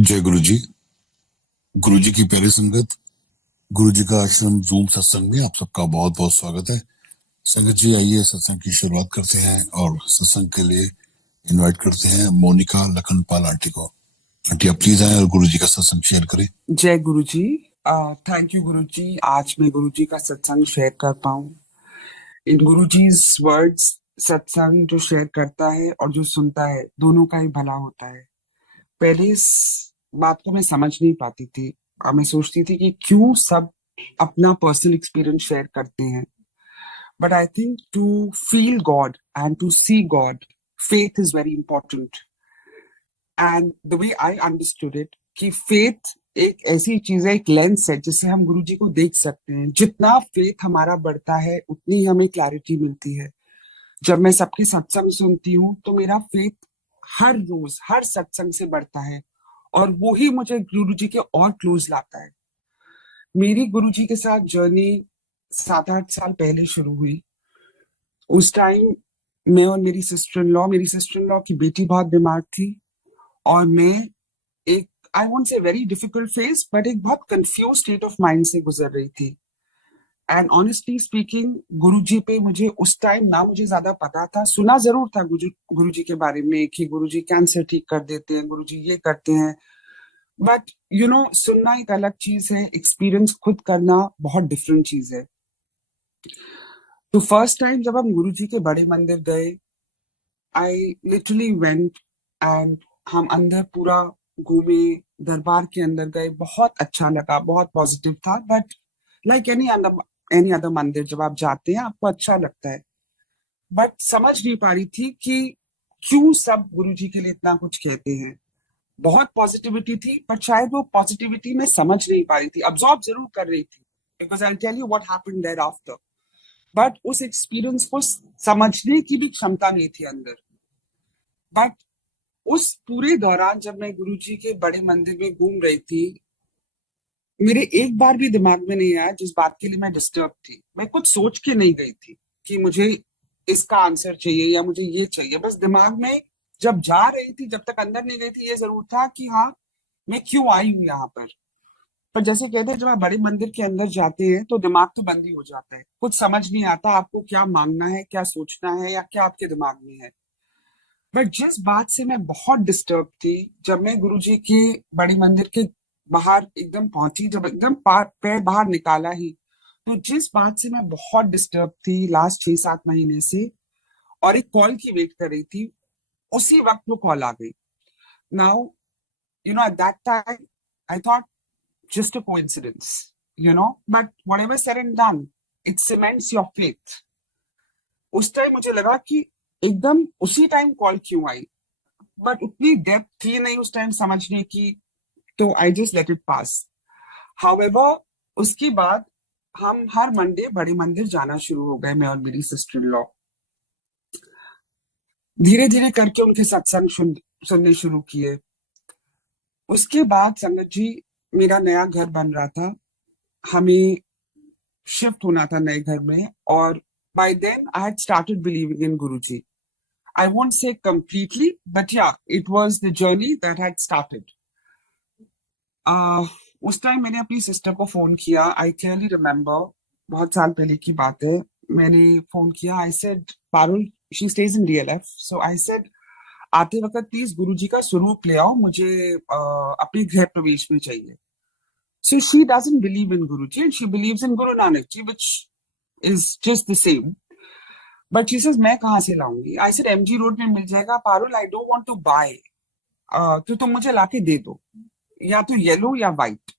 जय गुरु जी। गुरु जी की प्यारी संगत, गुरु जी का आश्रम जूम सत्संग में आप सबका बहुत बहुत स्वागत है। संगत जी, आइए सत्संग की शुरुआत करते हैं और सत्संग के लिए इनवाइट करते हैं मोनिका लखनपाल आंटी को। आंटी, आप प्लीज आए और गुरु जी का सत्संग शेयर करें। जय गुरु जी। थैंक यू गुरु जी, आज मैं गुरु जी का सत्संग शेयर कर पाऊँ। इन गुरु जी वर्ड्स, सत्संग जो शेयर करता है और जो सुनता है, दोनों का ही भला होता है। पहले इस बात को मैं समझ नहीं पाती थी और मैं सोचती थी कि क्यों सब अपना पर्सनल एक्सपीरियंस शेयर करते हैं। But I think to feel God and to see God, faith is very important. And the way I understood it कि फेथ एक ऐसी चीज है, एक लेंस है जिससे हम गुरु जी को देख सकते हैं। जितना फेथ हमारा बढ़ता है उतनी ही हमें क्लैरिटी मिलती है। जब मैं सबके सत्संग सुनती हूँ तो मेरा फेथ हर रोज हर सत्संग से बढ़ता है और वो ही मुझे गुरु जी के और क्लोज लाता है। मेरी गुरु जी के साथ जर्नी 7-8 साल पहले शुरू हुई। उस टाइम मैं और मेरी सिस्टर इन लॉ की बेटी बहुत बीमार थी और मैं एक, I won't say very difficult phase, but एक बहुत कंफ्यूज स्टेट ऑफ माइंड से गुजर रही थी। एंड ऑनेस्टली स्पीकिंग, गुरुजी पे मुझे उस टाइम ना मुझे ज्यादा पता था। सुना जरूर था गुरुजी के बारे में कि गुरुजी कैंसर ठीक कर देते हैं, गुरुजी ये करते हैं। बट सुनना एक अलग चीज है, एक्सपीरियंस खुद करना बहुत डिफरेंट चीज है। तो फर्स्ट टाइम जब हम गुरुजी के बड़े मंदिर गए, आई लिटरली वेंट एंड हम अंदर पूरा घूमे, दरबार के अंदर गए, बहुत अच्छा लगा, बहुत पॉजिटिव था। बट लाइक एनी अदर मंदिर, जब आप जाते हैं आपको अच्छा लगता है। बट समझ नहीं पा रही थी कि क्यों सब गुरु जी के लिए इतना कुछ कहते हैं। बहुत पॉजिटिविटी थी, बट शायद वो पॉजिटिविटी में समझ नहीं पा रही थी, अब्सॉर्ब जरूर कर रही थी, because I tell you what happened there after. But उस एक्सपीरियंस को समझने की भी क्षमता नहीं थी अंदर। बट उस पूरे दौरान जब मैं गुरुजी के बड़े मंदिर में घूम रही थी, मेरे एक बार भी दिमाग में नहीं आया जिस बात के लिए मैं डिस्टर्ब थी। मैं कुछ सोच के नहीं गई थी कि मुझे इसका आंसर चाहिए या मुझे ये चाहिए। बस दिमाग में जब जा रही थी, जब तक अंदर नहीं गई थी, ये जरूर था कि हाँ, मैं क्यों आई हूँ यहाँ पर। पर जैसे कहते हैं, जब आप बड़े मंदिर के अंदर जाते हैं तो दिमाग तो बंद ही हो जाता है, कुछ समझ नहीं आता आपको क्या मांगना है, क्या सोचना है, या क्या आपके दिमाग में है। बट जिस बात से मैं बहुत डिस्टर्ब थी, जब मैं गुरुजी के बड़ी मंदिर के बाहर एकदम पहुंची, जब एकदम पैर बाहर निकाला ही, तो जिस बात से मैं बहुत डिस्टर्ब थी लास्ट 6-7 महीने से और एक कॉल की वेट कर रही थी, उसी वक्त वो कॉल आ गई। Now at that time I thought just a coincidence, but whatever said and done, it cements your faith. उस टाइम मुझे लगा कि एकदम उसी टाइम कॉल क्यों आई, बट उतनी डेप्थ थी नहीं उस टाइम समझने की, तो I just let it pass. However, उसके बाद हम हर मंडे बड़े मंदिर जाना शुरू हो गए, मैं और मेरी सिस्टर इन लॉ। धीरे धीरे करके उनके सत्संग सुनने शुरू किए। उसके बाद संगत जी, मेरा नया घर बन रहा था, हमें शिफ्ट होना था नए घर में, और by then I had started believing in Guruji. I won't say completely, but yeah, it was the journey that had started. उस टाइम मैंने अपनी सिस्टर को फोन किया, आई क्लियरली रिमेम्बर, बहुत साल पहले की बात है। मैंने फोन किया, I said Parul, she stage in DLF, so I said आते वक्त प्लीज गुरुजी का स्वरूप ले आओ, मुझे अपने गृह प्रवेश में चाहिए। So she doesn't believe in Guruji and she believes in Guru Nanak ji, which is just the same. But she says मैं कहाँ से लाऊंगी? आई सेड एमजी रोड में मिल जाएगा Parul, I don't want to buy, तो तुम मुझे लाके दे दो, या तो येलो या व्हाइट।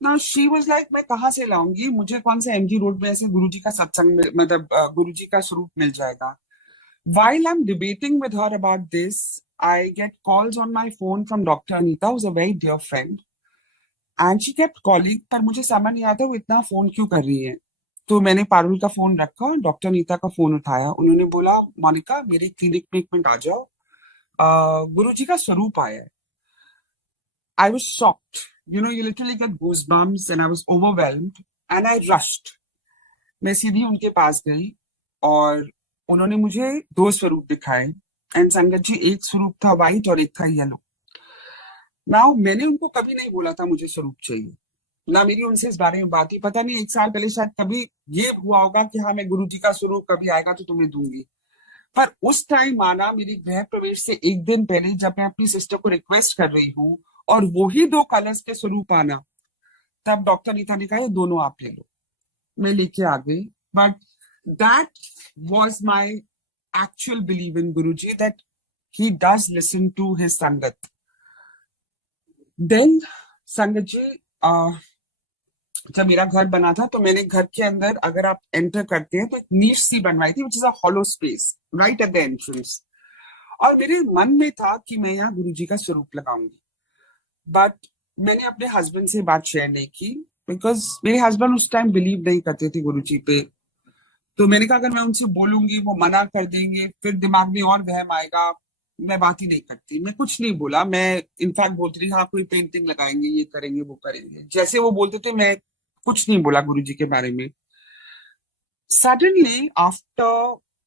ना शी वाज लाइक मैं कहाँ से लाऊंगी, मुझे कौन सा एमजी रोड में ऐसे गुरुजी का सत्संग मतलब गुरुजी का स्वरूप मिल जाएगा। While I'm debating with her about this, I get calls on my phone from Dr. Anita, who's a very dear friend, and she kept calling, पर मुझे समझ नहीं आता वो इतना फोन क्यों कर रही है। तो मैंने पारुल का फोन रखा, डॉक्टर नीता का फोन उठाया, उन्होंने बोला मोनिका मेरे क्लिनिक में 1 मिनट आ जाओ, गुरुजी का स्वरूप आया है। I was shocked. You literally get goosebumps, and I was overwhelmed, and I rushed. मैं सीधी उनके पास गई और उन्होंने मुझे 2 स्वरूप दिखाए। एंड संगत जी, एक स्वरूप था व्हाइट और एक था येलो। नाउ मैंने उनको कभी नहीं बोला था मुझे स्वरूप चाहिए, ना मेरी उनसे इस बारे में बात हुई। पता नहीं 1 साल पहले शायद कभी ये हुआ होगा कि हाँ मैं गुरु जी का स्वरूप कभी आएगा तो तुम्हें दूंगी। पर उस टाइम माना मेरी गृह प्रवेश से एक दिन पहले जब मैं अपनी सिस्टर को रिक्वेस्ट कर रही हूँ और वही 2 कलर्स के स्वरूप आना, तब डॉक्टर नीता ने कहा ये दोनों आप ले लो। मैं लेके आ गई। But that was my actual believe in Guru ji, that he does listen to his sangat. Then sangat ji, जब मेरा घर बना था तो मैंने घर के अंदर अगर आप एंटर करते हैं तो एक नीश सी बनवाई थी, which is a hollow space right at the entrance. और मेरे मन में था कि मैं यहाँ गुरु जी का स्वरूप लगाऊंगी। बट मैंने अपने हस्बैंड से बात शेयर नहीं की, बिकॉज मेरे हस्बैंड उस टाइम बिलीव नहीं करते थे गुरु जी पे। तो मैंने कहा अगर मैं उनसे बोलूंगी वो मना कर देंगे, फिर दिमाग में और वहम आएगा। मैं बात ही नहीं करती, मैं कुछ नहीं बोला। मैं इनफैक्ट बोलती रही हाँ कोई पेंटिंग लगाएंगे, ये करेंगे वो करेंगे, जैसे वो बोलते थे मैं कुछ नहीं बोला गुरु जी के बारे में। Suddenly, after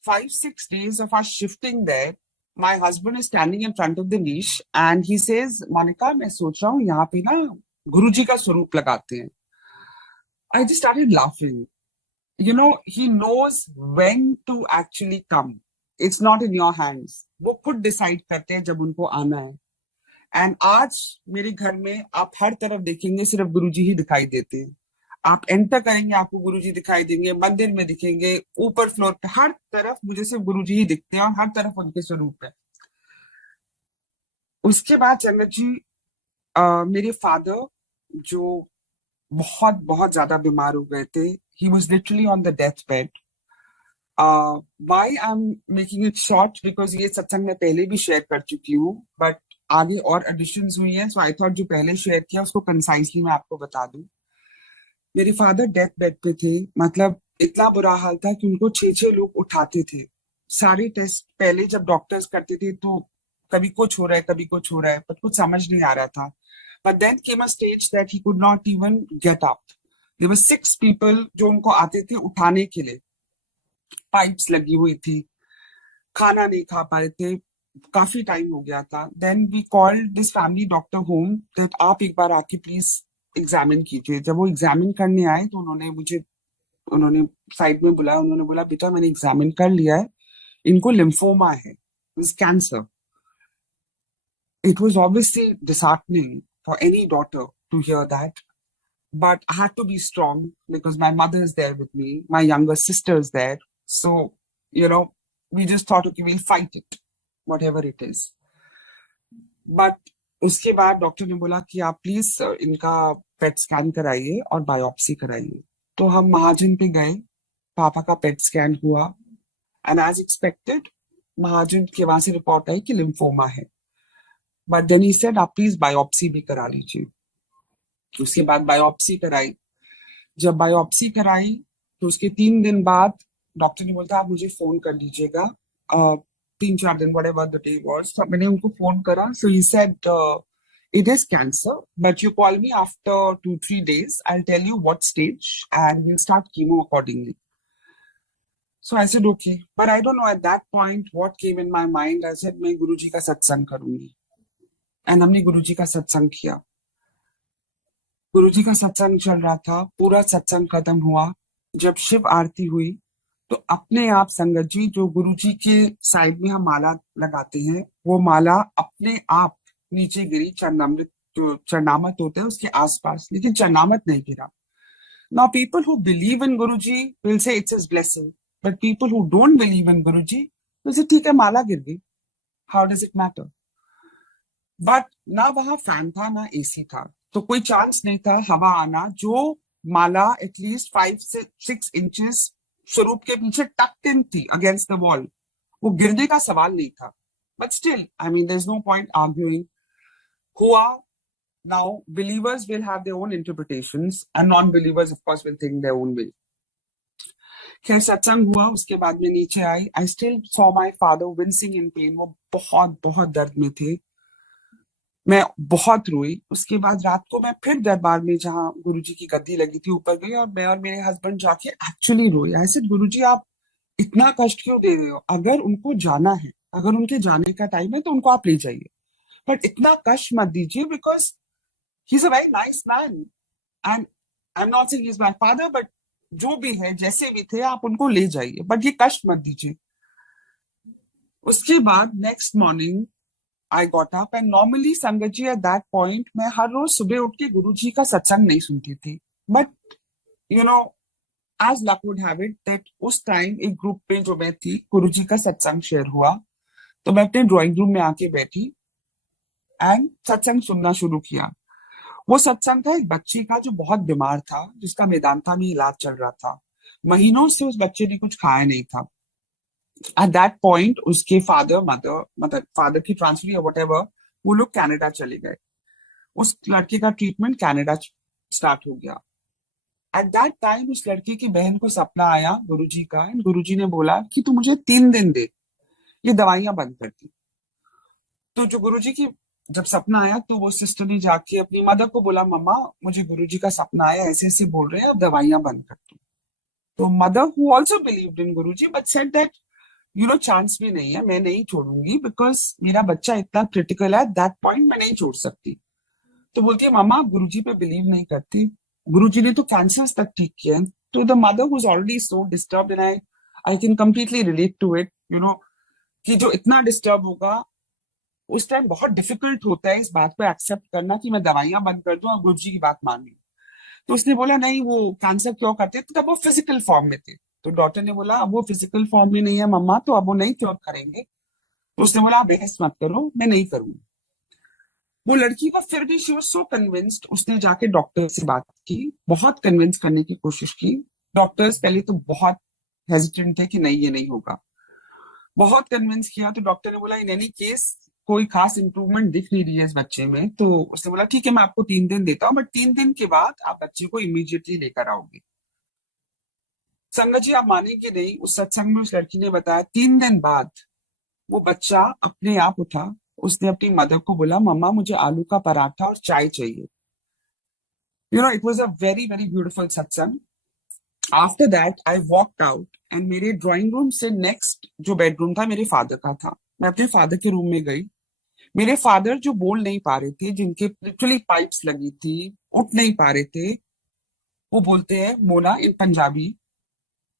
5, 6 days of us shifting there, my husband is standing in front of the niche and he says, Monica, मैं सोच रहा हूँ यहाँ पे ना गुरुजी का स्वरूप लगाते हैं। I just started laughing. You know, he knows when to actually come. It's not in your hands. वो खुद डिसाइड करते हैं जब उनको आना है। एंड आज मेरे घर में आप हर तरफ देखेंगे सिर्फ गुरुजी ही दिखाई देते हैं। आप एंटर करेंगे आपको गुरुजी दिखाई देंगे, मंदिर में दिखेंगे, ऊपर फ्लोर पे, हर तरफ मुझे सिर्फ गुरुजी ही दिखते हैं और हर तरफ उनके स्वरूप है। उसके बाद चंद्र जी, मेरे फादर जो बहुत बहुत ज्यादा बीमार हो गए थे, he was literally on the death bed. Why I am making it short because ये सत्संग मैं पहले भी शेयर कर चुकी हूँ, बट आगे और एडिशंस हुई हैं, सो आई थॉट जो पहले शेयर किया उसको कंसाइसली मैं आपको बता दूं। मेरे फादर डेथ बेड पे थे, मतलब इतना बुरा हाल था कि उनको 6 6 लोग उठाते थे। सारे टेस्ट पहले जब डॉक्टर्स करते थे तो कभी कुछ हो रहा है कभी कुछ हो रहा है, पर कुछ समझ नहीं आ रहा था। But then came a stage that he could not even get up. There were 6 people जो उनको आते थे उठाने के लिए, पाइप्स लगी हुई थी, खाना नहीं खा पा रहे थे, काफी टाइम हो गया था। Then we called this family doctor home that आप एक बार आके प्लीज एग्जामिन कीजिए। जब वो एग्जामिन करने आए तो उन्होंने साइड में बुलाया, उन्होंने बोला बेटा मैंने एग्जामिन कर लिया है, इनको लिम्फोमा है, cancer. It was obviously disheartening for any daughter to hear that, but I had to be strong because my mother is there with me, my younger sister is there. So, you know, we just thought, okay, we'll fight it, whatever it is. But उसके बाद doctor ने बोला कि आप please इनका PET scan कराइए और biopsy कराइए। तो हम महाजन पे गए, पापा का पेट स्कैन हुआ एंड एज एक्सपेक्टेड महाजन के वहां से रिपोर्ट आई कि लिम्फोमा है। बट देन ही सेड आप प्लीज बायोप्सी भी करा लीजिए। उसके बाद बायोप्सी कराई। जब बायोप्सी कराई तो उसके 3 दिन बाद डॉक्टर ने बोला आप मुझे फोन कर लीजिएगा, 3 4 दिन whatever the day was। तो मैंने उनको फोन करा, so he said it is cancer but you call me after 2 3 days, I'll tell you what stage and we'll start chemo accordingly। So I said okay, but I don't know at that point what came in my mind। I said मैं गुरुजी का सत्संग करूंगी and हमने गुरुजी का सत्संग किया। गुरुजी का सत्संग चल रहा था, पूरा सत्संग खत्म हुआ। जब शिव आरती हुई तो अपने आप संगत जी जो गुरुजी के साइड में हम माला लगाते हैं वो माला अपने आप नीचे गिरी। चरणामृत जो चरणामत होता है उसके आसपास, लेकिन चरणामत नहीं गिरा। Now people who believe in Guruji will say it's his blessing, but people who don't believe in Guruji will say ठीक है माला गिर गई, how does it matter. But ना वहां फैन था ना एसी था, तो कोई चांस नहीं था हवा आना। जो माला एटलीस्ट 5 से 6 इंचेस स्वरूप के पीछे टक्ड इन थी अगेंस्ट द वॉल, वो गिरने का सवाल नहीं था। But still I mean there is no point arguing. हुआ। Now believers will have their own interpretations and non believers of course will think their own way. खैर सत्संग हुआ, उसके बाद में नीचे आई। I still saw my father wincing in pain. वो बहुत बहुत दर्द में थे, मैं बहुत रोई। उसके बाद रात को मैं फिर दरबार में जहाँ गुरुजी की गद्दी लगी थी ऊपर गई और मैं और मेरे हस्बैंड जाके एक्चुअली रोए। ऐसे गुरुजी आप इतना कष्ट क्यों दे रहे हो? अगर उनको जाना है, अगर उनके जाने का टाइम है तो उनको आप ले जाइए, बट इतना कष्ट मत दीजिए because he is a very nice man and I am not saying he is my father, but जो भी है जैसे भी थे आप उनको ले जाइए, बट ये कष्ट मत दीजिए। उसके बाद next morning I got up and normally संगत जी एट दैट पॉइंट मैं हर रोज सुबह उठ के गुरु जी का सत्संग नहीं सुनती थी, but you know as luck would have it that उस टाइम एक ग्रुप पे जो मैं थी गुरु जी का सत्संग शेयर हुआ, तो मैं अपने ड्राइंग रूम में आके बैठी एंड सत्संग सुनना शुरू किया। वो सत्संग था एक बच्ची का जो बहुत बीमार था, जिसका वेदांता में इलाज चल रहा था। महीनों से उस बच्चे ने कुछ खाया नहीं था। एट दैट पॉइंट उसके फादर मदर मतलब फादर की ट्रांसफर या वट एवर, वो लोग कनाडा चले गए। उस लड़के का ट्रीटमेंट कनाडा स्टार्ट हो गया। एट दैट टाइम उस लड़के की बहन को सपना आया गुरुजी का, एंड गुरुजी ने बोला कि तू मुझे 3 दिन दे, ये दवाइयां बंद कर दी। तो जो गुरुजी की जब सपना आया तो वो सिस्टर ने जाके अपनी मदर को बोला, मम्मा मुझे गुरुजी का सपना आया, ऐसे ऐसे बोल रहे हैं, अब दवाइयां बंद कर दो। तो mother who also believed in Guruji but said that chance भी नहीं है, मैं नहीं छोड़ूंगी बिकॉज मेरा बच्चा इतना क्रिटिकल है, दैट पॉइंट मैं नहीं छोड़ सकती। तो बोलती है, मामा आप गुरुजी पे बिलीव नहीं करती, गुरुजी ने तो कैंसर तक ठीक किया है। तो the mother who is already so disturbed and I can completely relate to it, कि जो इतना डिस्टर्ब होगा उस टाइम बहुत डिफिकल्ट होता है इस बात को एक्सेप्ट करना कि मैं दवाइयां बंद कर दूं और गुरुजी की बात मान लूं। तो उसने बोला, नहीं वो कैंसर क्योर करते थे, तब वो फिजिकल फॉर्म में थे। तो डॉक्टर ने बोला, अब वो फिजिकल फॉर्म में नहीं है मम्मा, तो अब वो नहीं क्योर करेंगे। तो उसने बोला, आप बहस मत करो, मैं नहीं करूंगी। वो लड़की को फिर भी शी वाज सो कन्विंस्ड, उसने जाके डॉक्टर से बात की, बहुत कन्विंस करने की कोशिश की। डॉक्टर्स पहले तो बहुत हेजिटेंट थे कि नहीं ये नहीं होगा, बहुत कन्विंस किया। तो डॉक्टर ने बोला, इन एनी केस कोई खास इंप्रूवमेंट दिख नहीं रही है इस बच्चे में। तो उसने बोला, ठीक है मैं आपको 3 दिन देता हूँ, बट 3 दिन के बाद आप बच्चे को इमीडिएटली लेकर आओगे। संगत जी आप मानेंगे नहीं, उस सत्संग में उस लड़की ने बताया 3 दिन बाद वो बच्चा अपने आप उठा, उसने अपनी मदर को बोला, मम्मा मुझे आलू का पराठा और चाय चाहिए। It was a very very beautiful satsang. After that I walked out and मेरे ड्राइंग रूम से नेक्स्ट जो बेडरूम था मेरे फादर का था। मैं अपने फादर के रूम में गई। मेरे फादर जो बोल नहीं पा रहे थे, जिनके लिटरली पाइप्स लगी थी, उठ नहीं पा रहे थे, वो बोलते हैं मोना इन पंजाबी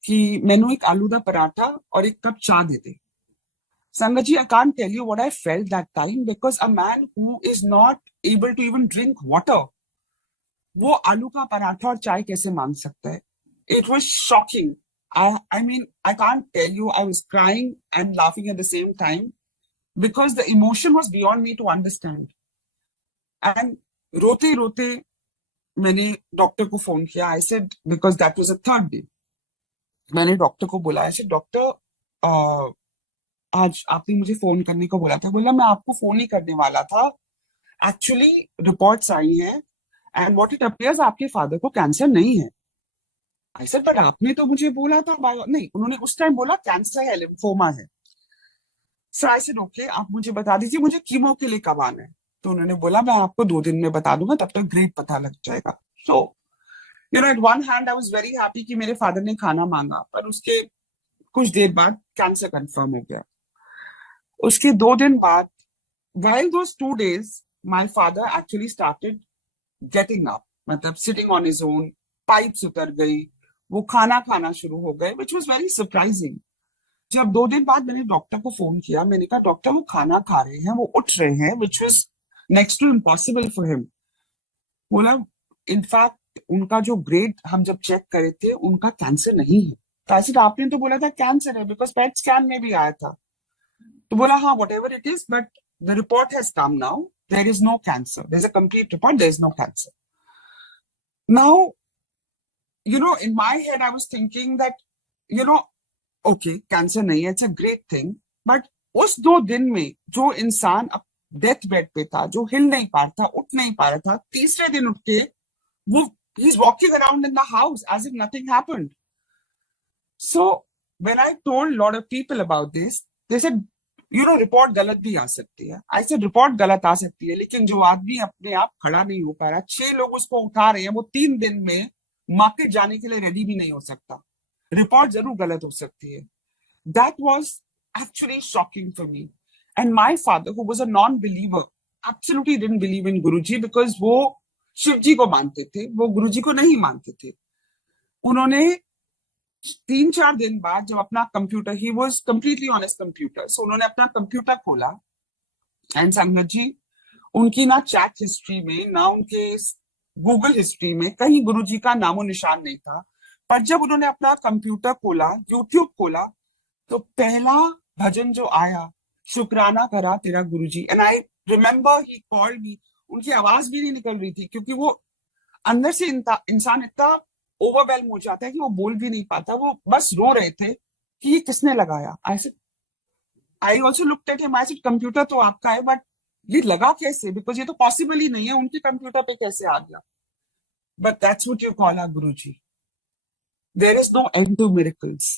कि मैनू एक आलू का पराठा और एक कप चाय दे दे। Sangat ji, I can't tell you what I felt that time because a man who is not able to even drink water, वो आलू का पराठा और चाय कैसे मांग सकता है? It was shocking. I mean, I can't tell you, I was crying and laughing at the same time because the emotion was beyond me to understand. And रोते रोते मैंने डॉक्टर को फोन किया। I said, because that was a third day. मैंने doctor को बोला, I said, doctor आज आपने मुझे फोन करने को बोला था। बोला, मैं आपको फोन ही करने वाला था, एक्चुअली रिपोर्ट्स आई हैं एंड व्हाट इट अपीयर्स आपके फादर को कैंसर नहीं है। आई सेड, बट आपने तो मुझे बोला था नहीं, उन्होंने उस टाइम बोला कैंसर है, लिम्फोमा है। सो आई सेड, ओके आप मुझे बता दीजिए मुझे कीमो के लिए कब आना है। तो उन्होंने बोला, मैं आपको 2 दिन में बता दूंगा, तब तक ग्रेड पता लग जाएगा। So at one hand I was very happy कि मेरे फादर ने खाना मांगा, पर उसके कुछ देर बाद कैंसर कंफर्म हो गया। उसके 2 दिन बाद, while those 2 days, my father actually started getting up, मतलब sitting on his own, pipes उतर गई, वो खाना खाना शुरू हो गए, which was very surprising. जब 2 दिन बाद मैंने डॉक्टर को फोन किया, मैंने कहा डॉक्टर वो खाना खा रहे हैं, वो उठ रहे हैं, which was next to impossible for him. बोला, इनफैक्ट उनका जो ग्रेड हम जब चेक करे थे, उनका कैंसर नहीं है। तो ऐसे आपने तो बोला था कैंसर है, बिकॉज पेट स्कैन में भी आया था। तो बोला, हाँ whatever it is, but the report has come now. There is no cancer. There's a complete report. There is no cancer. Now, in my head, I was thinking that, okay, cancer nahi hai, it's a great thing. But उस 2 दिन में जो इंसान अब death bed पे था, जो हिल नहीं पा रहा था, उठ नहीं पा रहा था, तीसरे दिन उठ के वो he's walking around in the house as if nothing happened. So when I told a lot of people about this, they said, report गलत भी आ सकती है। ऐसे रिपोर्ट गलत आ सकती है, लेकिन जो आदमी अपने आप खड़ा नहीं हो पा रहा, 6 लोग उसको उठा रहे हैं, वो 3 दिन में मार्केट जाने के लिए रेडी भी नहीं हो सकता, रिपोर्ट जरूर गलत हो सकती है। That was actually shocking for me. And my father who was a non believer, absolutely didn't believe in Guruji because वो शिव जी को मानते थे, वो गुरुजी को नहीं मानते थे। उन्होंने 3-4 दिन बाद जब अपना computer, he was completely on his computer, so उन्होंने अपना कंप्यूटर खोला एंड संगत जी उनकी ना चैट हिस्ट्री में ना उनके गूगल हिस्ट्री में कहीं गुरुजी का नामो निशान नहीं था। पर जब उन्होंने अपना कंप्यूटर खोला, यूट्यूब खोला, तो पहला भजन जो आया, शुक्राना करा तेरा Guruji, and I remember he called me. उनकी आवाज भी नहीं निकल रही थी क्योंकि वो अंदर से इंसान इतना ओवरवेलम हो जाता है कि वो बोल भी नहीं पाता, वो बस रो रहे थे कि ये किसने लगाया। I also looked at him, I said computer तो आपका है बट ये लगा कैसे, बिकॉज ये तो पॉसिबल ही नहीं है, उनके कंप्यूटर पे कैसे आ गया। But that's what you call our Guruji. There is no end to miracles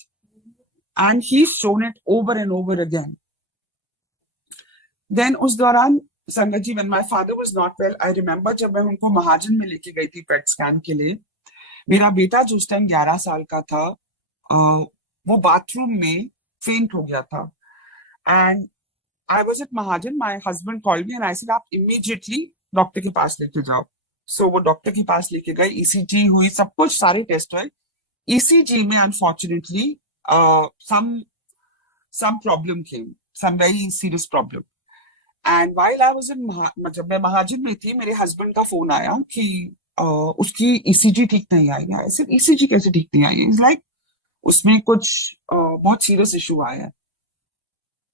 and he shone it over and over again. Then उस दौरान संगत जी, when my father was not well, I remember जब मैं उनको महाजन में लेके गई थी पेट स्कैन के लिए, मेरा बेटा जो उस टाइम 11 साल का था, वो बाथरूम में फेंट हो गया था। And I was at Mahajan, my husband called me and I said आप इमीडिएटली डॉक्टर के पास लेके जाओ। सो वो डॉक्टर के पास लेके गए, ईसीजी हुई, सब कुछ सारे टेस्ट हुए। ईसीजी में unfortunately some problem came, some very serious problem. And while I was in जब मैं महाजन में थी, मेरे हस्बैंड का फोन आया कि उसकी ईसीजी ठीक नहीं आई है। ऐसे ईसीजी कैसे ठीक नहीं आई है? इज लाइक उसमें कुछ बहुत सीरियस इशू आया है।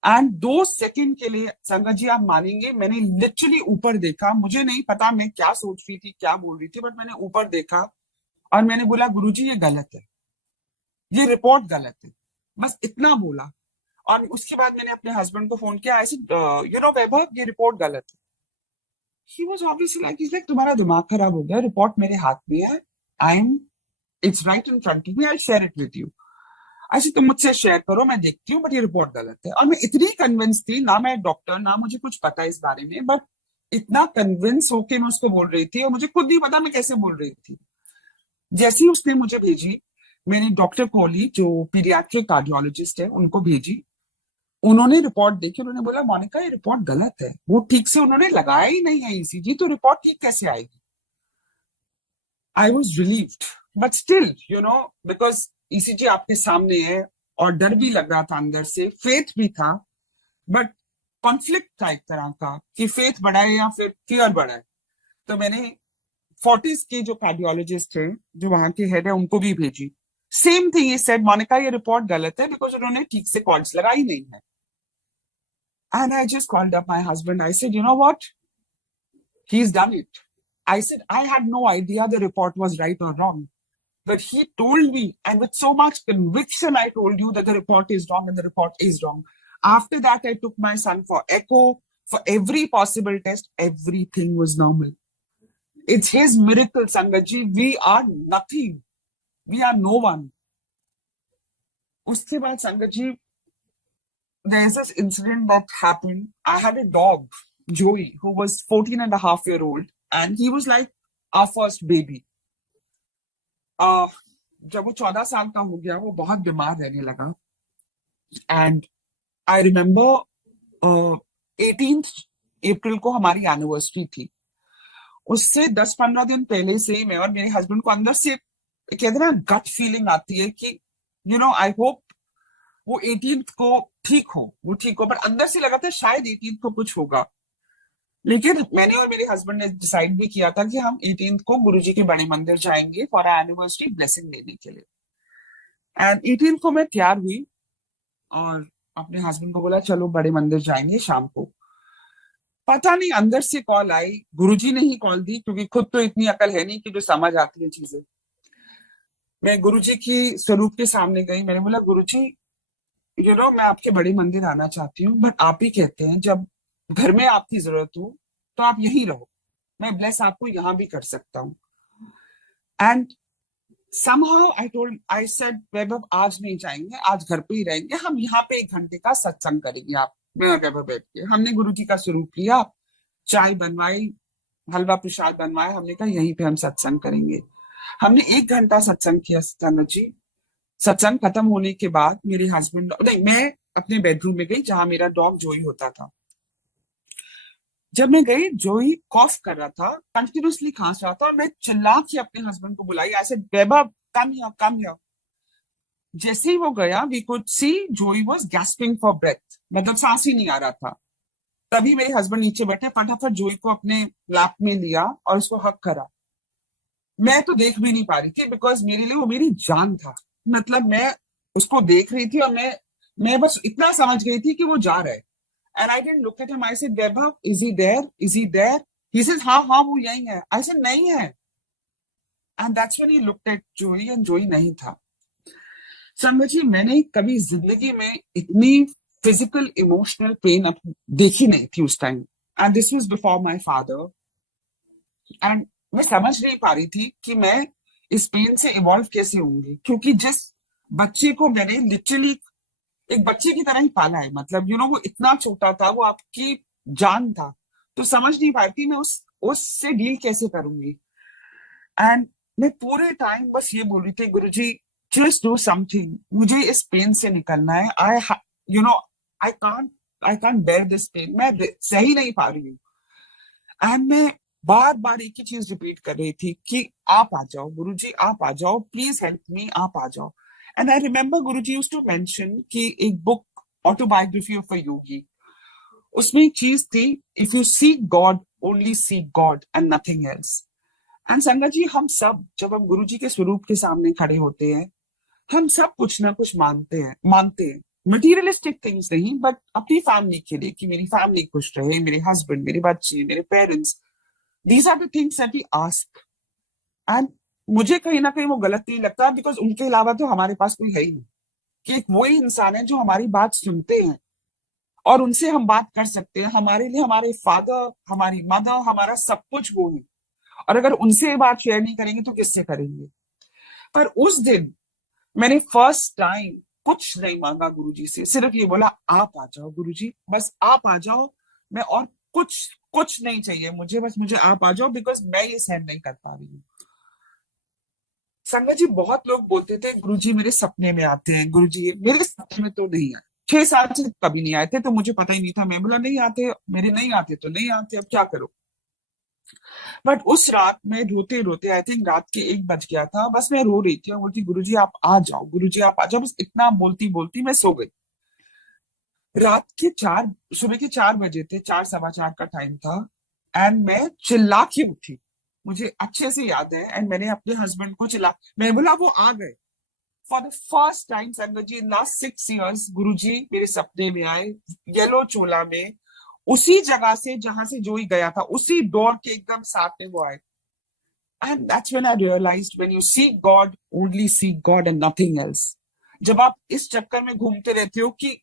एंड 2 सेकंड के लिए संगत जी आप मानेंगे, मैंने लिटरली ऊपर देखा, मुझे नहीं पता मैं क्या सोच रही थी, क्या बोल रही थी, बट मैंने ऊपर देखा और मैंने बोला गुरुजी ये गलत है, ये रिपोर्ट गलत है, बस इतना बोला। और उसके बाद मैंने अपने हस्बैंड को फोन किया, ऐसे यू नो वैभव ये रिपोर्ट गलत है। He was obviously like, is like तुम्हारा दिमाग खराब हो गया, रिपोर्ट मेरे हाथ में है, I am, it's right in front of me, I share it with you. ऐसे तुम मुझसे शेयर करो, मैं देखती हूँ, बट ये रिपोर्ट गलत है। और मैं इतनी कन्विंस थी, ना मैं डॉक्टर ना मुझे कुछ पता इस बारे में, बट इतना कन्विंस होके मैं उसको बोल रही थी और मुझे खुद नहीं पता मैं कैसे बोल रही थी। जैसे ही उसने मुझे भेजी, मैंने डॉक्टर कोहली जो पीडियाट्रिक कार्डियोलॉजिस्ट है उनको भेजी। उन्होंने रिपोर्ट देखी, उन्होंने बोला मोनिका ये रिपोर्ट गलत है, वो ठीक से उन्होंने लगाया ही नहीं है ईसीजी, तो रिपोर्ट ठीक कैसे आएगी। I was relieved, but still you know, because ECG आपके सामने है और डर भी लग रहा था अंदर से, फेथ भी था, बट कॉन्फ्लिक्ट था एक तरह का कि फेथ बढ़ाए या फिर फियर बढ़ाए। तो मैंने फोर्टिस के जो कार्डियोलॉजिस्ट थे, जो वहां के हेड है, उनको भी भेजी। सेम थिंग, ये सेड मोनिका ये रिपोर्ट गलत है बिकॉज उन्होंने ठीक से कॉल्स लगाई नहीं है। And I just called up my husband, I said you know what, he is done it. I said, I had no idea the report was right or wrong. But he told me, and with so much conviction, I told you that the report is wrong and the report is wrong. After that, I took my son for echo, for every possible test. Everything was normal. It's his miracle, Sangatji. We are nothing. We are no one. उसके बाद Sangatji, there's this incident that happened. I had a dog, Joey, who was 14 and a half year old, and he was like our first baby. जब वो 14 साल का हो गया, वो बहुत बीमार रहने लगा। एंड आई रिमेम्बर 18 अप्रैल को हमारी एनिवर्सरी थी। उससे 10-15 दिन पहले से ही मैं और मेरे हस्बैंड को अंदर से कहते ना गट फीलिंग आती है कि यू नो आई होप वो 18 को ठीक हो, वो ठीक हो, बट अंदर से लगा था शायद 18 को कुछ होगा। लेकिन मैंने और मेरे हस्बैंड ने डिसाइड भी किया था कि हम 18 को गुरुजी के बड़े मंदिर जाएंगे फॉर एनिवर्सरी ब्लेसिंग लेने के लिए। एंड 18 को मैं तैयार हुई और अपने हस्बैंड को बोला चलो बड़े मंदिर जाएंगे शाम को। पता नहीं अंदर से कॉल आई, गुरुजी ने ही कॉल दी, क्योंकि खुद तो इतनी अकल है नहीं कि जो समझ आती है चीजें। मैं गुरुजी की स्वरूप के सामने गई, मैंने बोला गुरुजी यू नो मैं आपके बड़े मंदिर आना चाहती हूँ, बट आप ही कहते हैं जब घर में आपकी जरूरत हो तो आप यहीं रहो, मैं ब्लेस आपको यहां भी कर सकता हूँ। एंड somehow I said वैभव आज नहीं जाएंगे, आज घर पे ही रहेंगे, हम यहाँ पे 1 घंटे का सत्संग करेंगे। आप मैं और वैभव बैठ के हमने गुरुजी का स्वरूप लिया, चाय बनवाई, हलवा प्रसाद बनवाया, हमने कहा यहीं पे हम सत्संग करेंगे। हमने 1 घंटा सत्संग किया संगत जी। सत्संग खत्म होने के बाद मेरे हस्बैंड, नहीं, मैं अपने बेडरूम में गई जहां मेरा डॉग जोई होता था। जब मैं गई, जोई कॉफ कर रहा था, कंटिन्यूसली खांस रहा था, और मैं चिल्ला के अपने हस्बैंड को बुलाई, ऐसे वैभव कम हियर कम हियर। जैसे ही वो गया, वी कुड सी जोई वाज गैस्पिंग फॉर ब्रेथ, मतलब सांस ही नहीं आ रहा था। तभी मेरे हस्बैंड नीचे बैठे, फटाफट जोई को अपने लैप में लिया और उसको हक करा। मैं तो देख भी नहीं पा रही थी, बिकॉज मेरे लिए वो मेरी जान था। मतलब मैं उसको देख रही थी, और मैं बस इतना समझ गई थी कि वो जा रहा है। And I didn't look at him, I said Vaibhav is he there, is he there? He said हाँ हाँ वो यही है। आई सेड नहीं है। And that's when he looked at Joey, and Joey नहीं था। संगत जी, मैंने कभी जिंदगी में इतनी फिजिकल इमोशनल पेन देखी नहीं थी उस time. And this was before my father. And मैं समझ नहीं पा रही थी कि मैं इस पेन से इवॉल्व कैसे होंगी, क्योंकि जिस बच्चे को मैंने लिटरली एक बच्चे की तरह ही पाला है, मतलब वो इतना छोटा था, वो आपकी जान था। तो समझ नहीं पाई थी मैं उससे डील कैसे करूंगी। एंड मैं पूरे टाइम बस ये बोल रही थी, गुरुजी जस्ट डू समथिंग, मुझे इस पेन से निकलना है। You know I can't bear this pain, मैं सह ही नहीं पा रही हूँ। एंड मैं बार बार एक ही चीज रिपीट कर रही थी कि आप आ जाओ गुरुजी, आप आ जाओ, प्लीज हेल्प मी, आप आ जाओ। And I remember Guruji used to mention कि एक book, autobiography of a Yogi, उसमें एक चीज थी, if you seek God, only seek God and nothing else. And Sangat ji, हम सब जब हम गुरुजी के स्वरूप के सामने खड़े होते हैं, हम सब कुछ ना कुछ मांगते हैं। मटीरियलिस्टिक थिंग्स नहीं, बट अपनी फैमिली के लिए, कि मेरी फैमिली खुश रहे, मेरे हस्बैंड, मेरे बच्चे, मेरे parents. These are the things that we ask. And मुझे कहीं ना कहीं वो गलत नहीं लगता, बिकॉज उनके अलावा तो हमारे पास कोई है ही नहीं, कि एक वही इंसान है जो हमारी बात सुनते हैं और उनसे हम बात कर सकते हैं। हमारे लिए हमारे फादर, हमारी मदर, हमारा सब कुछ वो है। और अगर उनसे ये बात शेयर नहीं करेंगे तो किससे करेंगे? पर उस दिन मैंने फर्स्ट टाइम कुछ नहीं मांगा गुरुजी से, सिर्फ ये बोला, आप आ जाओ गुरुजी, बस आप आ जाओ। मैं और कुछ कुछ नहीं चाहिए मुझे, बस मुझे आप आ जाओ, बिकॉज मैं ये सहन नहीं कर पा रही हूँ। संगत जी, बहुत लोग बोलते थे गुरुजी मेरे सपने में आते हैं, गुरुजी मेरे सपने में तो नहीं आए। 6 साल से कभी नहीं आए थे, तो मुझे पता ही नहीं था। मैं बोला नहीं आते, मेरे नहीं आते तो नहीं आते, अब क्या करो। बट उस रात में रोते रोते, आई थिंक रात के 1 बज गया था, बस मैं रो रही थी और बोलती, गुरुजी आप आ जाओ, गुरुजी आप आ जाओ, बस इतना बोलती बोलती मैं सो गई। रात के 4, सुबह के 4 बजे थे, 4 सवा 4 का टाइम था। एंड मैं चिल्ला के उठी, मुझे अच्छे से याद है। एंड मैंने अपने हस्बैंड को मैं बोला, वो आ गए। फॉर द फर्स्ट टाइम संगत जी, इन लास्ट 6 years, गुरुजी मेरे सपने में आए, येलो चोला में, उसी जगह से जहां से जोई गया था, उसी डोर के एकदम साथ में वो आए। And that's when I realised, when you seek God, only seek God and nothing else. जब आप इस चक्कर में घूमते रहते हो कि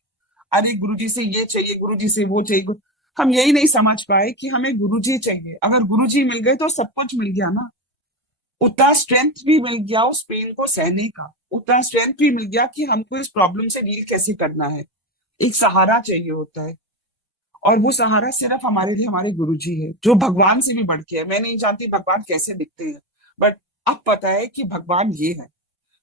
अरे गुरुजी से ये चाहिए, गुरुजी से वो चाहिए, हम यही नहीं समझ पाए कि हमें गुरुजी चाहिए। अगर गुरुजी मिल गए तो सब कुछ मिल गया ना। उतना स्ट्रेंथ भी मिल गया उस पेन को सहने का, उतना स्ट्रेंथ भी मिल गया कि हमको इस प्रॉब्लम से डील कैसे करना है। एक सहारा चाहिए होता है, और वो सहारा सिर्फ हमारे लिए हमारे गुरुजी है, जो भगवान से भी बढ़ के है। मैं नहीं जानती भगवान कैसे दिखते हैं, बट अब पता है कि भगवान ये है।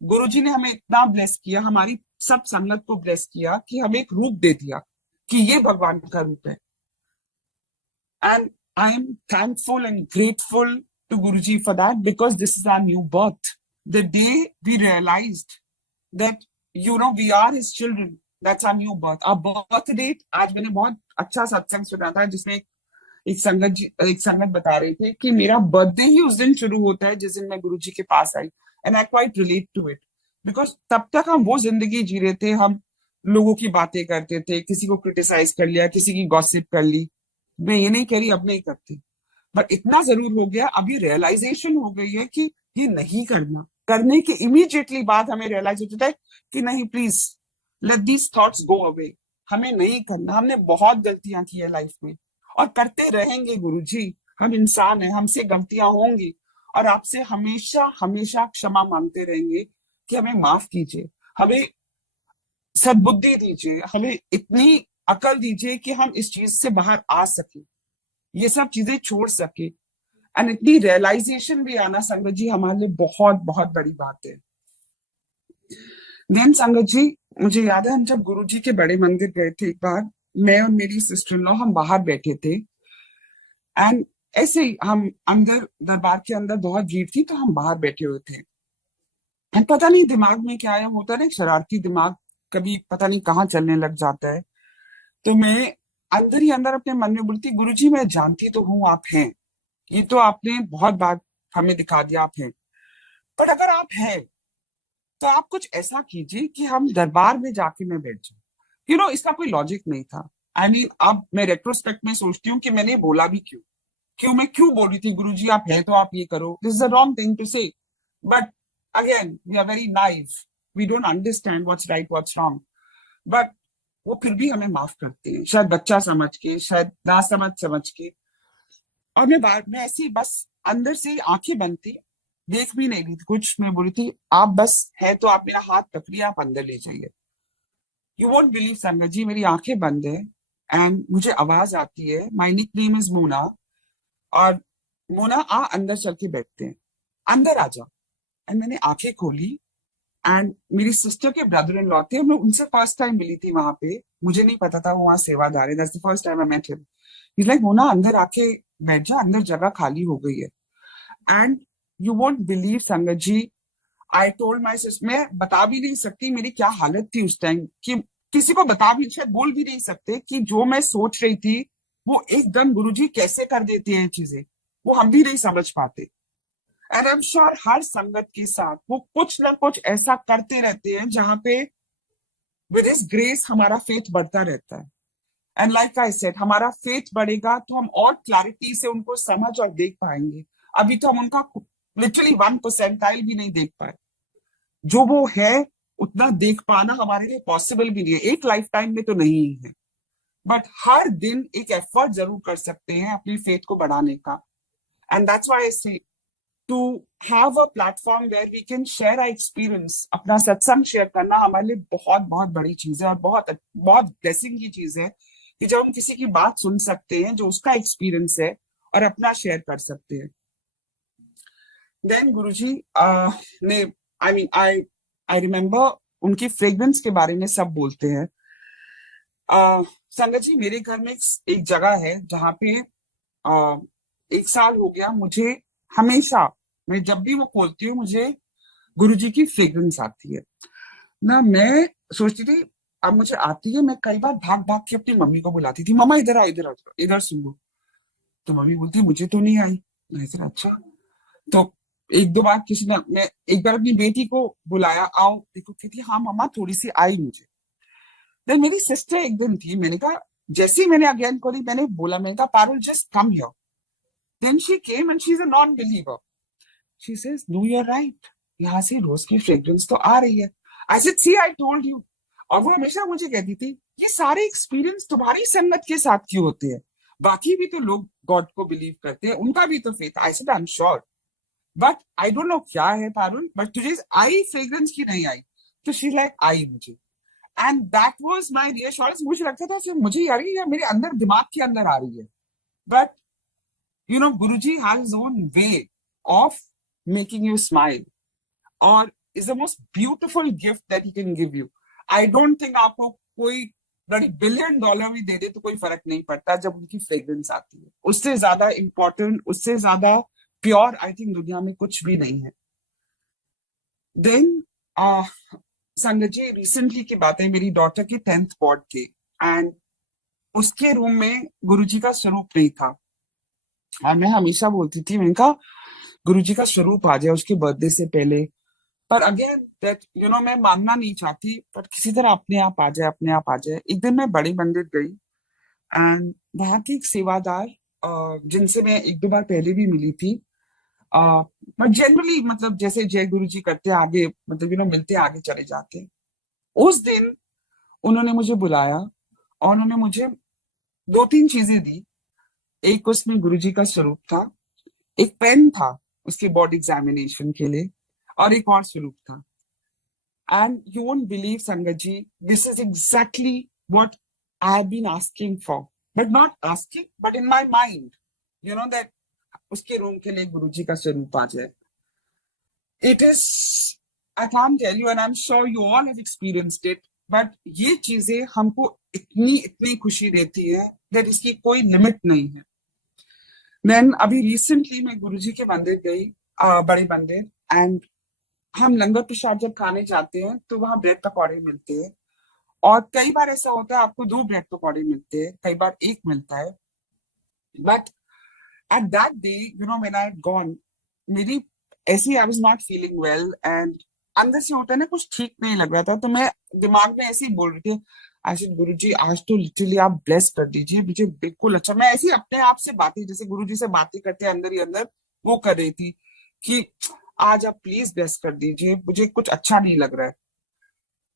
गुरुजी ने हमें इतना ब्लेस किया, हमारी सब संगत को ब्लेस किया, कि हमें एक रूप दे दिया कि ये भगवान का रूप है। And I am thankful and grateful to Guruji for that, because this is our new birth. The day we realized that we are his children, that's our new birth. Our birth date, आज मैंने बहुत अच्छा सत्संग सुना था, जिसमें एक संगत बता रहे थे कि मेरा बर्थडे ही उस दिन शुरू होता है जिस दिन मैं गुरुजी के पास आई। And I quite relate to it, because तब तक हम वो जिंदगी जी रहे थे, हम लोगों की बातें करते थे, किसी को क्रिटिसाइज कर लिया, किसी की गॉसिप कर ली। मैं ये नहीं कह रही अब नहीं करती, बट इतना जरूर हो गया, अभी रियलाइजेशन हो गई है कि ये नहीं करना। करने के इमीडिएटली बाद हमें रियलाइज होता है कि नहीं, please let these thoughts go away. हमें नहीं करना, हमने बहुत गलतियां की है लाइफ में, और करते रहेंगे गुरुजी। हम इंसान हैं, हमसे गलतियां होंगी, और आपसे हमेशा हमेशा क्षमा मांगते रहेंगे कि हमें माफ कीजिए, हमें सद्बुद्धि दीजिए, हमें इतनी अकल दीजिए कि हम इस चीज से बाहर आ सके, ये सब चीजें छोड़ सके। एंड इतनी रियलाइजेशन भी आना संगत जी हमारे लिए बहुत बहुत बड़ी बात है। देन संगत जी, मुझे याद है हम जब गुरुजी के बड़े मंदिर गए थे एक बार, मैं और मेरी सिस्टर इन लॉ हम बाहर बैठे थे, एंड ऐसे ही हम अंदर दरबार के अंदर बहुत भीड़ थी तो हम बाहर बैठे हुए थे एंड पता नहीं दिमाग में क्या आया, होता है ना एक शरारती दिमाग, कभी पता नहीं कहाँ चलने लग जाता है। तो मैं अंदर ही अंदर अपने मन में बोलती, गुरुजी मैं जानती तो हूँ आप हैं, ये तो आपने बहुत बार हमें दिखा दिया आप हैं, पर अगर आप हैं तो आप कुछ ऐसा कीजिए कि हम दरबार में जाके मैं बैठ जाऊं। इसका कोई लॉजिक नहीं था। आई मीन अब मैं रेट्रोस्पेक्ट में सोचती हूँ कि मैंने बोला भी क्यों, मैं क्यों बोल रही थी गुरुजी आप है तो आप ये करो, this is a wrong thing to say. But again we are very naive, we don't understand what's right what's wrong, but वो फिर भी हमें माफ करते हैं, शायद बच्चा समझ के, शायद ना समझ समझ के। और मैं बाहर में ऐसी बस अंदर से आंखें बंद थी, देख भी नहीं रही थी कुछ, मैं बोली थी आप बस है तो आप मेरा हाथ पकड़िए, आप अंदर ले जाइए। यू वोंट बिलीव संगत जी, मेरी आंखें बंद है एंड मुझे आवाज आती है, my nick name is Mona, और मोना आ अंदर चल के बैठते हैं, अंदर आ जा। एंड मैंने आंखें खोली एंड मेरी सिस्टर के ब्रदर इन लॉ थे, मैं उनसे फर्स्ट टाइम मिली थी वहां पे, मुझे नहीं पता था वो वहां सेवादार है, that's the first time I met him. He like Mona अंदर आके बैठ जा, अंदर जगह खाली हो गई है। And you won't believe sangat ji, I told my sister, मैं बता भी नहीं सकती मेरी क्या हालत थी उस टाइम, कि किसी को बता भी शायद बोल भी नहीं सकते कि जो मैं सोच रही थी वो एकदम गुरुजी कैसे कर देते हैं चीजें, वो हम भी नहीं समझ पाते। एंड आई एम श्योर हर संगत के साथ वो कुछ ना कुछ ऐसा करते रहते हैं जहां पे विद हिज ग्रेस हमारा फेथ बढ़ता रहता है। एंड लाइक आई सेड, हमारा फेथ बढ़ेगा तो हम और क्लैरिटी से उनको समझ और देख पाएंगे। अभी तो हम उनका लिटरली 1% भी नहीं देख पाए, जो वो है उतना देख पाना हमारे लिए पॉसिबल भी नहीं है, एक लाइफ टाइम में तो नहीं है, बट हर दिन एक एफर्ट जरूर कर सकते हैं अपनी फेथ को बढ़ाने का। And that's why I say to have a platform where we can share our experience, अपना सत्संग शेयर करना हमारे लिए बहुत बहुत बड़ी चीज है और बहुत बहुत ब्लेसिंग की चीज है कि जब हम किसी की बात सुन सकते हैं जो उसका एक्सपीरियंस है और अपना शेयर कर सकते हैं। देन गुरुजी ने, आई मीन आई रिमेम्बर उनकी फ्रेग्रेंस के बारे में सब बोलते हैं। संगत जी मेरे घर में एक जगह है जहाँ पे आ, एक साल हो गया मुझे, हमेशा मैं जब भी वो खोलती हूँ मुझे गुरुजी की फ्रेग्रेंस आती है ना। मैं सोचती थी अब मुझे आती है, मैं कई बार भाग भाग के अपनी मम्मी को बुलाती थी, मम्मा इधर आओ इधर आओ इधर सुनो। तो मम्मी बोलती मुझे तो नहीं आई। मैं सर अच्छा। तो एक दो बार किसी ने, मैं एक बार अपनी बेटी को बुलाया, आओ देखो, कहती हाँ मम्मा थोड़ी सी आई मुझे। देन मेरी सिस्टर एक दिन थी, मैंने कहा, जैसे ही मैंने अगेन कॉली मैंने बोला, मैंने कहा Parul just come here. Then she came and she is a non believer, she says no you are right, यहाँ से रोज की फ्रेग्रेंस तो आ रही है। I said see I told you. और वो हमेशा मुझे कहती थी ये सारे एक्सपीरियंस तुम्हारी संगत के साथ क्यों होते हैं, बाकी भी तो लोग गॉड को बिलीव करते हैं, उनका भी तो faith. I said I am sure, but I don't know क्या है पारुल, बट तुझे आई फ्रेग्रेंस की नहीं आई। तो शी लाइक आई मुझे, and that was my reassurance. मुझे लगता था सिर्फ मुझे ही आ रही है या मेरे अंदर दिमाग के अंदर आ रही है, but Guruji has his own way of making you smile, और is the most beautiful gift that he can give you. I don't think आपको कोई बड़ी $1 बिलियन भी दे दे तो कोई फर्क नहीं पड़ता जब उनकी फ्रेग्रेंस आती है, उससे ज्यादा इंपॉर्टेंट, उससे ज्यादा प्योर आई थिंक दुनिया में कुछ भी नहीं है। देन संगत जी रिसेंटली की बात है, मेरी डॉटर की 10th बोर्ड की, एंड उसके रूम में गुरुजी का स्वरूप नहीं था। और मैं हमेशा बोलती थी, मैंने कहा गुरुजी का स्वरूप आ जाए उसके बर्थडे से पहले, पर अगेन दैट मैं मानना नहीं चाहती, पर किसी तरह अपने आप आ जाए, अपने आप आ जाए। एक दिन मैं बड़ी मंदिर गई एंड वहां की एक सेवादार, जिनसे मैं एक दो बार पहले भी मिली थी, बट जनरली मतलब जैसे जय गुरु जी करते हैं आगे, मतलब मिलते आगे चले जाते हैं। उस दिन उन्होंने मुझे बुलाया और उन्होंने मुझे दो तीन चीजें दी। एक उसमें गुरुजी का स्वरूप था, एक पेन था उसके बोर्ड एग्जामिनेशन के लिए, और एक और स्वरूप था। And you won't believe sangat ji, this is exactly what I have been asking for, but not asking, but in my mind that उसके रूम के लिए गुरुजी का स्वरूप आ जाए। It is, I can't tell you, and I am sure you all have experienced it, but ये चीजें हमको इतनी इतनी खुशी देती है दैट इसकी कोई लिमिट नहीं है। देन अभी रिसेंटली मैं गुरुजी के मंदिर गई, बड़े मंदिर, एंड हम लंगर प्रसाद जब खाने जाते हैं तो वहां ब्रेड पकौड़े मिलते हैं। और कई बार ऐसा होता है आपको दो ब्रेड पकौड़े मिलते हैं, कई बार एक मिलता है। But at that day, when I gone, मेरी ऐसी, I was not feeling well, and अंदर से होता है ना, कुछ ठीक नहीं लग रहा था, तो मैं दिमाग में ऐसे ही बोल रही थी, आई सेड गुरु जी आज तो लिटरली आप ब्लेस कर दीजिए मुझे, बिल्कुल अच्छा। मैं ऐसे ही अपने आप से बातें, जैसे गुरु जी से बातें करते हैं अंदर ही अंदर, वो कर रही थी कि आज आप प्लीज ब्लेस कर दीजिए, मुझे कुछ अच्छा नहीं लग रहा है।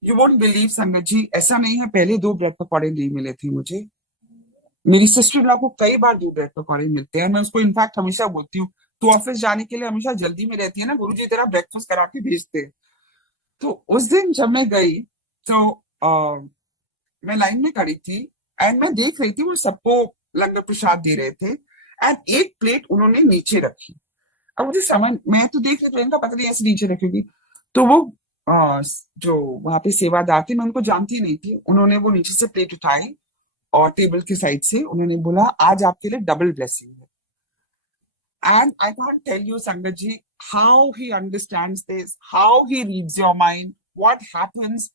यू वोंट बिलीव संगत जी, ऐसा नहीं है पहले दो ब्रेड पकौड़े नहीं मिले थे मुझे, मेरी सिस्टर इन लॉ को कई बार दो ब्रेड पकौड़े मिलते हैं। मैं उसको इनफैक्ट हमेशा बोलती हूँ, तू ऑफिस जाने के लिए हमेशा जल्दी में रहती है ना, गुरुजी तेरा ब्रेकफास्ट करा के भेजते हैं। तो उस दिन जब मैं गई, तो मैं लाइन में खड़ी थी, एंड मैं देख रही थी वो सबको लंगर प्रसाद दे रहे थे, एंड एक प्लेट उन्होंने नीचे रखी। अब मुझे समझ, मैं तो देख रही थी, इनका पता नहीं ऐसे नीचे रखेगी। तो वो जो वहां पे सेवादार थे, मैं उनको जानती नहीं थी, उन्होंने वो नीचे से प्लेट उठाई और टेबल के साइड से उन्होंने बोला आज आपके लिए डबल ब्लेसिंग है। And I can't tell you sangat ji, how he understands this, how he reads your mind, what happens,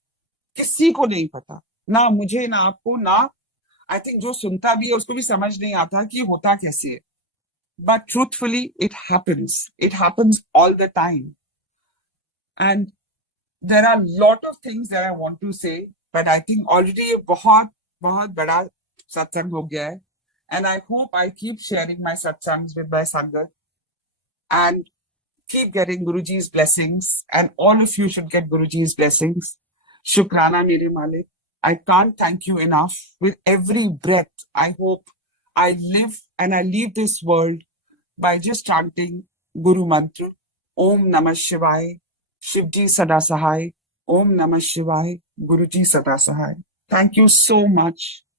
किसी को नहीं पता, ना मुझे ना आपको, ना आई थिंक जो सुनता भी है उसको भी समझ नहीं आता कि होता कैसे है। But truthfully it happens all the time. And there are lot of things that I want to say, but I think already ये बहुत बहुत बड़ा सत्संग हो गया है, and I hope I keep sharing my satsangs with my sangat and keep getting Guruji's blessings, and all of you should get Guruji's blessings. Shukrana mere Malik. I can't thank you enough. With every breath, I hope I live and I leave this world by just chanting Guru Mantra. Om Namah Shivaya. Shivji Sada Sahai. Om Namah Shivaya. Guruji Sada Sahai. Thank you so much.